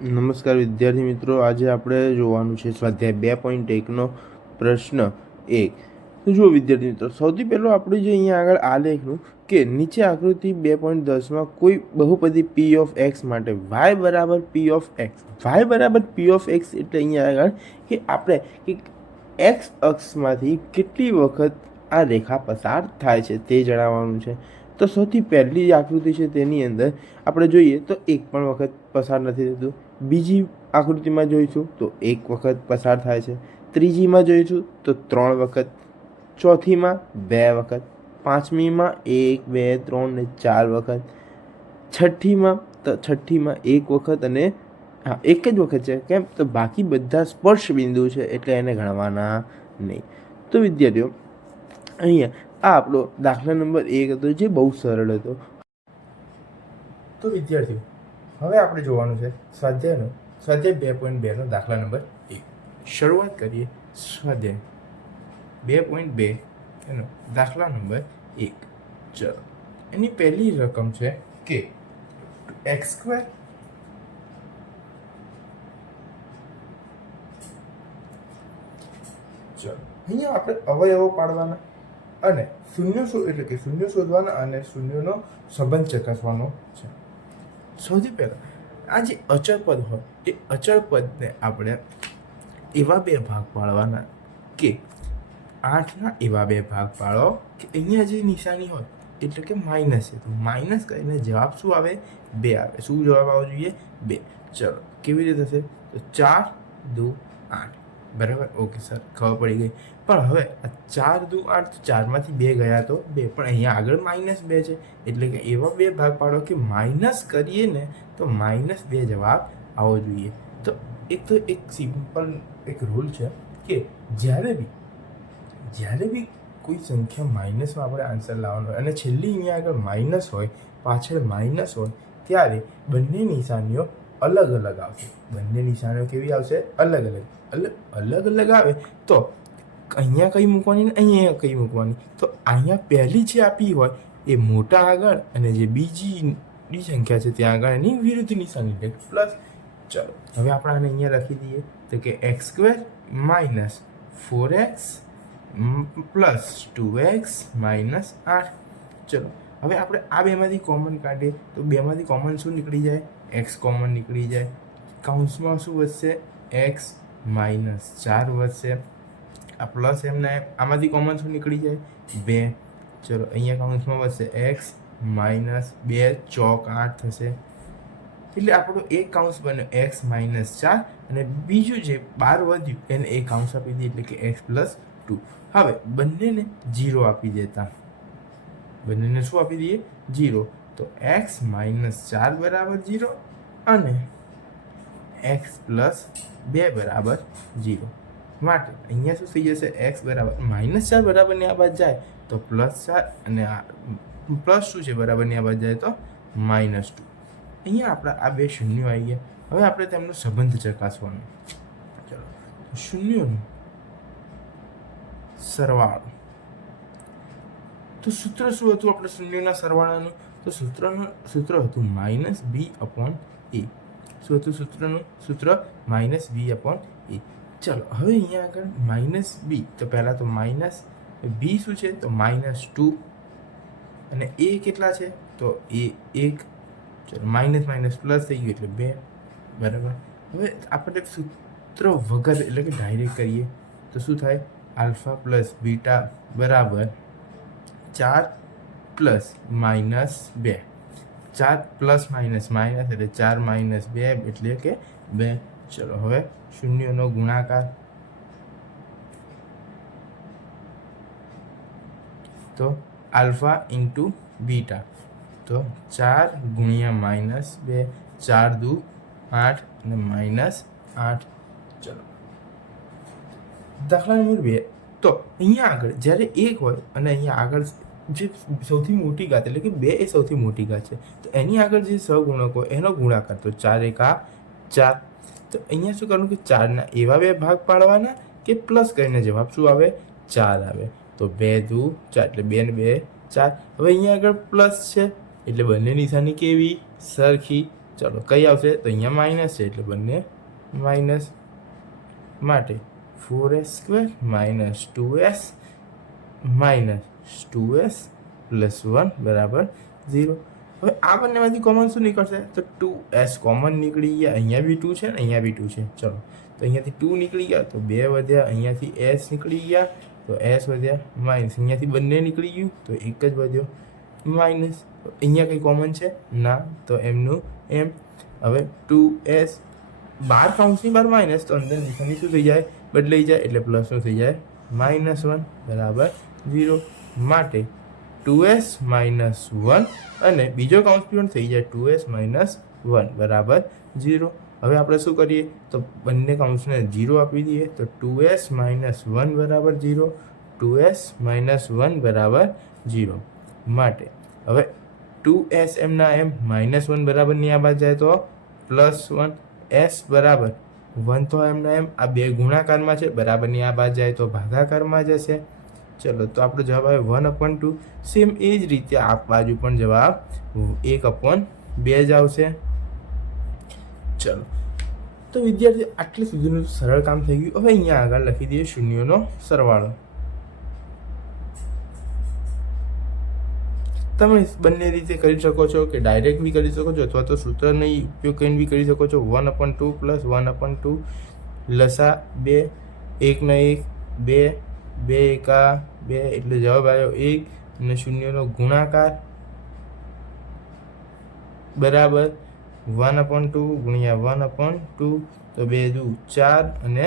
નમસ્કાર વિદ્યાર્થી મિત્રો, આજે આપણે જોવાનું છે સ્વાધ્યાય 2.1નો પ્રશ્ન 1. તો જુઓ વિદ્યાર્થી મિત્રો, સૌથી પહેલો આપણે જે અહીંયા આગળ આલેખનું કે નીચે આકૃતિ 2.10માં કોઈ બહુપદી પી ઓફ એક્સ માટે વાય બરાબર પી ઓફ એક્સ, વાય બરાબર પી ઓફ એક્સ એટલે અહીંયા આગળ કે આપણે કે એક્સ અક્ષમાંથી કેટલી વખત આ રેખા પસાર થાય છે તે જણાવવાનું છે. તો સૌથી પહેલી આકૃતિ છે તેની અંદર આપણે જોઈએ તો એક પણ વખત પસાર નથી થતું. બીજી આકૃતિમાં જોઈશું તો એક વખત પસાર થાય છે. ત્રીજીમાં જોઈશું તો 3 વખત, ચોથીમાં 2 વખત, પાંચમીમાં 1, 2, 3 ને 4 વખત, છઠ્ઠીમાં 1 વખત અને એક જ વખત છે. કેમ તો બાકી બધા સ્પર્શ બિંદુ છે એટલે એને ગણવાના નહીં. તો વિદ્યાર્થીઓ, અહીંયા આ આપણો દાખલા નંબર 1 હતો જે બહુ સરળ હતો. તો વિદ્યાર્થીઓ, હવે આપણે જોવાનું છે સ્વાધ્યાય 2.2નો દાખલા નંબર 1. શરૂઆત કરીએ સ્વાધ્યાય 2.2 એનો દાખલા નંબર 1. ચલો, એની પહેલી રકમ છે કે x². ચલો, અહીંયા આપણે અવયવો પાડવાના અને શૂન્ય એટલે કે શૂન્ય શોધવાના અને શૂન્યનો સંબંધ ચકાસવાનો છે. સૌથી પહેલાં આ જે અચળ પદ હોય એ અચળ પદને આપણે એવા બે ભાગ પાડવાના કે 8ના એવા બે ભાગ પાડો કે અહીંયા જે નિશાની હોય એટલે કે માઇનસ છે, તો માઇનસ કરીને જવાબ શું આવે? 2 આવે. શું જવાબ આવવો જોઈએ? 2. ચલો, કેવી રીતે થશે? તો 4, 2, 8. બરાબર, ઓકે સર, ખબર પડી ગઈ. પણ હવે આ 4, 2, 8 તો 4માંથી 2 ગયા તો 2, પણ અહીંયા આગળ -2 છે એટલે કે એવા બે ભાગ પાડો કે માઇનસ કરીએ ને તો -2 જવાબ આવવો જોઈએ. તો એક સિમ્પલ એક રૂલ છે કે જ્યારે બી કોઈ સંખ્યા માઇનસમાં આપણે આન્સર લાવવાનો હોય અને છેલ્લી અહીંયા આગળ માઇનસ હોય, પાછળ માઇનસ હોય, ત્યારે બંને નિશાનીઓ અલગ અલગ આવશે. બંને નિશાનીઓ કેવી આવશે? અલગ અલગ આવે તો અહીંયા કઈ મૂકવાની ને અહીંયા કઈ મૂકવાની? તો અહીંયા પહેલી જે આપી હોય એ મોટા આગળ અને જે બીજી સંખ્યા છે ત્યાં આગળ એની વિરુદ્ધ નિશાની એટલે પ્લસ. ચલો, હવે આપણે આને અહીંયા લખી દઈએ તો કે x² - 4x + 2x - 8. ચલો, હવે આપણે આ બેમાંથી કોમન કાઢીએ તો બેમાંથી કોમન શું નીકળી જાય? x કોમન નીકળી જાય. કૌંસમાં શું વધશે? x - 4 વધશે. આ પ્લસ એમના આમાંથી કોમન શું નીકળી જાય? 2. ચલો, અહીંયા કૌંસમાં વધશે x - 2 ચોક 8 થશે. એટલે આપણો એક કૌંસ બન્યો x - 4 અને બીજું જે 12 વધ્યું એને એક કૌંસ આપી દઈએ એટલે કે x + 2. હવે બંનેને 0 આપી દેતા, બંનેને શું આપી દઈએ? 0. તો x - 4 બરાબર 0 અને x + 2 બરાબર 0. માટે અહીંયા શું થઈ જશે? x બરાબર -4 બરાબરની આ બાજુ જાય તો +4 અને આ પ્લસ શું છે બરાબરની આ બાજુ જાય તો -2. અહીંયા આપણા આ બે શૂન્યો આવી ગયા. હવે આપણે તેમનો સંબંધ ચકાસવાનો. ચલો, શૂન્યોનો સરવાળો. તો સૂત્ર શું હતું આપણે શૂન્યોના સરવાળાનું? તો સૂત્ર હતું -b/a. શું હતું સૂત્રનું? સૂત્ર -b/a. ચલો, હવે અહીંયા આગળ -b, તો પહેલાં તો -b શું છે? તો -2 અને a કેટલા છે? તો a 1. ચલો, માઇનસ પ્લસ થઈ ગયું એટલે 2. બરાબર. હવે આપણે સૂત્ર વગર એટલે કે ડાયરેક્ટ કરીએ તો શું થાય? આલ્ફા પ્લસ બીટા બરાબર 4 + -2. 4 + - એટલે 4 - 2 એટલે કે 2. ચલો, હવે શૂન્યનો ગુણાકાર. તો આલ્ફા × બીટા, તો 4 × -2, 4 × 2 = 8 અને -8. ચલો, દાખલા નંબર 2. તો અહીંયા આગળ જ્યારે 1 હોય અને અહીંયા આગળ જે સૌથી મોટી ઘાત એટલે કે 2 એ સૌથી મોટી ઘાત છે તો એની આગળ જે સહગુણક હોય એનો ગુણાકાર, તો 4 × 4. તો અહીંયા શું કરવાનું કે 4ના એવા બે ભાગ પાડવાના કે પ્લસ કરીને જવાબ શું આવે? 4 આવે. તો 2 × 2 = 4 એટલે 2 ને 2 = 4. હવે અહીંયા આગળ પ્લસ છે એટલે બંને નિશાની કેવી? સરખી. ચલો કઈ આવશે તો અહીંયા માઇનસ છે એટલે બંને માઇનસ, માટે 4s² minus 2s minus 2s plus 1 બરાબર 0. હવે આ બંનેમાંથી કોમન શું નીકળશે તો 2s કોમન નીકળી ગયા, અહીંયા બી 2 છે ને અહીંયા બી 2 છે. ચલો તો અહીંયાથી 2 નીકળી ગયા તો 2 વધ્યા, અહીંયાથી s નીકળી ગયા તો s વધ્યા માઇનસ, અહીંયાથી બંને નીકળી ગયું તો એક જ વધ્યો માઇનસ. અહીંયા કંઈ કોમન છે ના, તો એમનું એમ. હવે 2s બાર કાઉન્સની બાર માઇનસ તો અંદર નિશાની શું થઈ જાય બદલાઈ જાય એટલે પ્લસનું થઈ જાય -1 બરાબર 0. માટે 2s -1 અને બીજો કાઉન્સ પણ થઈ જાય 2s -1 બરાબર 0. હવે આપણે શું કરીએ તો બંને કાઉન્સને 0 આપી દઈએ તો 2s -1 બરાબર 0, 2s -1 બરાબર 0. માટે હવે 2s એમના એમ -1 બરાબર ની આ બાજુ જાય તો +1, s બરાબર 1 તો એમના એમ આ બે ગુણાકારમાં છે, બરાબરની આ બાજુ જાય તો ભાગાકારમાં જશે. ચલો તો આપણો જવાબ આવે 1/2. સેમ એ જ રીતે આ બાજુ પણ જવાબ 1/2 જ આવશે. ચલો તો વિદ્યાર્થીઓ આટલે સુધીનું સરળ કામ થઈ ગયું. હવે અહીંયા આગળ લખી દઈએ શૂન્યોનો સરવાળો. તમે બંને રીતે કરી શકો છો કે ડાયરેક્ટ બી કરી શકો છો અથવા તો સૂત્રનો ઉપયોગ કરીને બી કરી શકો છો. 1/2 પ્લસ 1/2 લસા 2, 1 ને 1 2, 2 એકા 2 એટલે જવાબ આવ્યો 1 અને શૂન્યનો ગુણાકાર બરાબર 1/2 ગુણ્યા 1/2 તો 2 દુ 4 અને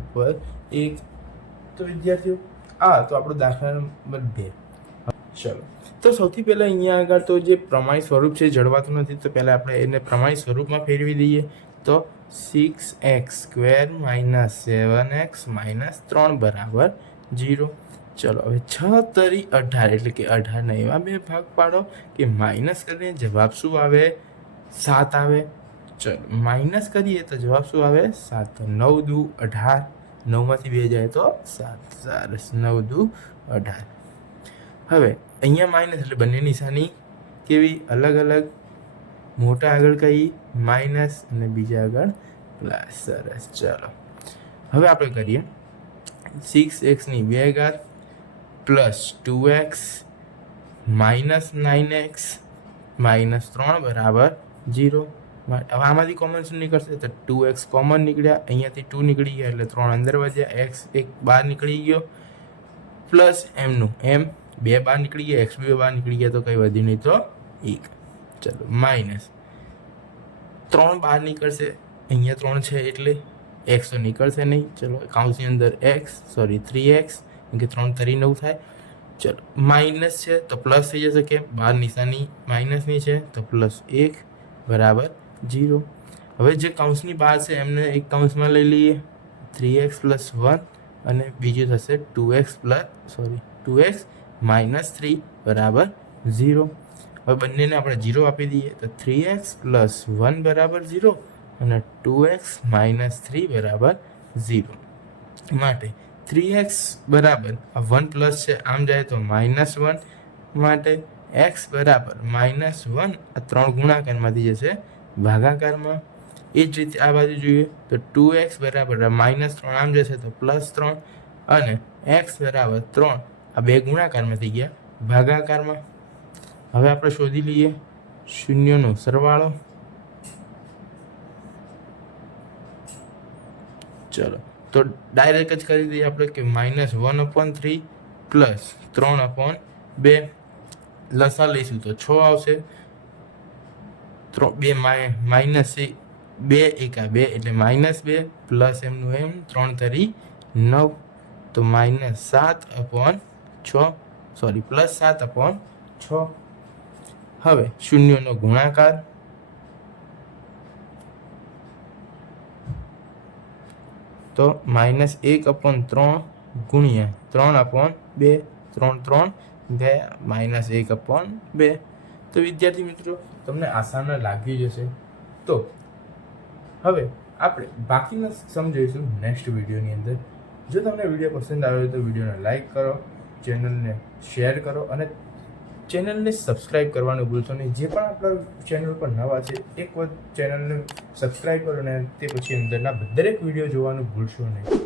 ઉપર 1. તો વિદ્યાર્થીઓ આ તો આપણો દાખલા નંબર 2. ચલો તો સૌથી પહેલાં અહીંયા આગળ તો જે પ્રમાણિત સ્વરૂપ છે જળવાતું નથી, તો પહેલાં આપણે એને પ્રમાણિત સ્વરૂપમાં ફેરવી દઈએ તો 6x² - 7x - 3 બરાબર 0. ચલો હવે 6 તરી 18 એટલે કે 18 એવા બે ભાગ પાડો કે માઇનસ કરીને જવાબ શું આવે 7 આવે. ચલો માઇનસ કરીએ તો જવાબ શું આવે 7. 9 દુ 18, 9માંથી 2 જાય તો 7, સરસ 9 દુ 18. હવે અહીંયા માઇનસ એટલે બંને નિશાની કેવી અલગ અલગ, મોટા આગળ કઈ માઇનસ અને બીજા આગળ પ્લસ. સરસ. ચલો હવે આપણે કરીએ 6x ની 2 ઘાત plus 2x minus 9x minus 3 બરાબર 0. હવે આમાંથી કોમન શું નીકળશે તો 2x કોમન નીકળ્યા, અહીંયાથી 2 નીકળી ગયા એટલે 3 અંદર વધ્યા, x એક બહાર નીકળી ગયો પ્લસ એમનું એમ 2 બહાર નીકળી ગયા, x 2 બહાર નીકળી ગયા તો કંઈ વધ્યું નહીં તો 1. ચલો માઇનસ 3 બહાર નીકળશે, અહીંયા 3 છે એટલે x તો નીકળશે નહીં. ચલો કાઉન્સની અંદર 3x કે 3 તરી 9 થાય. ચલો માઇનસ છે તો પ્લસ થઈ જશે કે બહાર નિશાની માઇનસની છે તો +1 બરાબર 0. હવે જે કાઉન્સની બહાર છે એમને એક કાઉન્સમાં લઈ લઈએ 3x + 1 અને બીજું થશે 2x -3 બરાબર 0. હવે બંનેને આપણે 0 આપી દઈએ તો 3x + 1 બરાબર 0 અને 2x -3 બરાબર 0. માટે 3x બરાબર આ 1 પ્લસ છે આમ જાય તો -1, માટે x બરાબર -1 આ 3 ગુણાકારમાંથી જશે ભાગાકારમાં. એ જ રીતે આ બાજુ જોઈએ તો 2x બરાબર -3 આમ જશે તો +3 અને x બરાબર 3 આ બે ગુણાકારમાં થઈ ગયા ભાગાકારમાં. હવે આપણે શોધી લઈએ શૂન્યનો સરવાળો. ચલો તો ડાયરેક્ટ જ કરી દઈએ આપણે કે -1/3 પ્લસ 3/2 લસા લઈશું તો 6 આવશે. 2 એકા 2 એટલે -2 પ્લસ એમનું એમ 3 તરી 9 તો +7/6. હવે શૂન્યનો ગુણાકાર તો -1/3 ગુણ્યા 3/2, 3 ગયા -1/2. તો વિદ્યાર્થી મિત્રો તમને આસાન લાગી જશે. તો હવે આપણે બાકીના સમજાવીશું નેક્સ્ટ વિડીયોની અંદર. જો તમને વિડીયો પસંદ આવ્યો તો વિડીયોને લાઈક કરો, ચેનલને શેર કરો અને ચેનલને સબસ્ક્રાઈબ કરવાનું ભૂલશો નહીં. જે પણ આપણા ચેનલ પર નવા છે એક વખત ચેનલને સબસ્ક્રાઈબ કરો અને તે પછી અંદરના દરેક વિડીયો જોવાનું ભૂલશો નહીં.